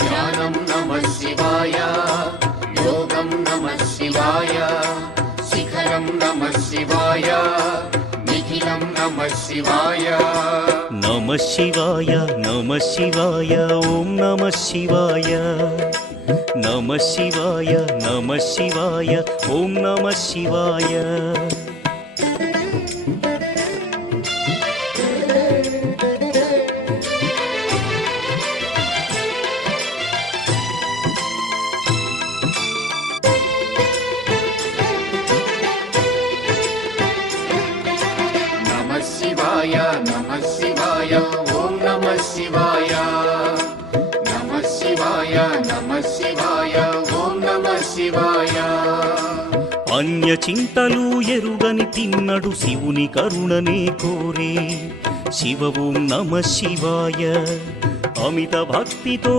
ధ్యానం నమః శివాయ, యోగం నమః శివాయ, శిఖరం నమః శివాయ, నిఖిలం నమః శివాయ. నమః శివాయ నమః శివాయ ఓం నమః శివాయ. నమః శివాయ నమః శివాయ ఓం నమః శివాయ. నమః శివాయ నమః శివాయ ఓం నమః శివాయ. నమః శివాయ నమః శివాయ ఓం నమః శివాయ. అన్య చింతలు ఎరుగని తిన్నడు శివుని కరుణనే కోరే. శివ ఓం నమః శివాయ. అమిత భక్తితో